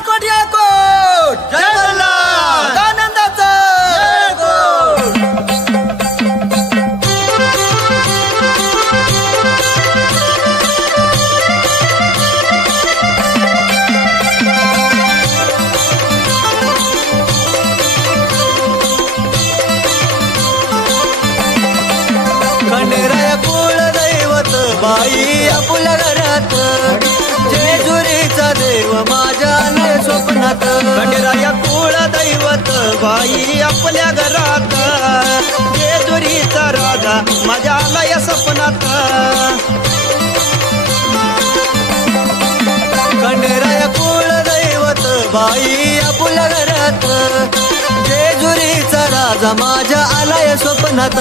अक्कलकोट येळकोट जय मल्हार आनंदाचा खंडेराया कुळ दैवत बाई आपल्या घरात जेजुरीचा देव माझ्या आलाय स्वप्नात खंडेराया कुळ दैवत बाई आपल्या घरात जेजुरीचा राजा माझ्या आलाय स्वप्नात खंडेराया कुळ दैवत बाई आपल्या घरात जेजुरीचा राजा माझ्या आलाय स्वप्नात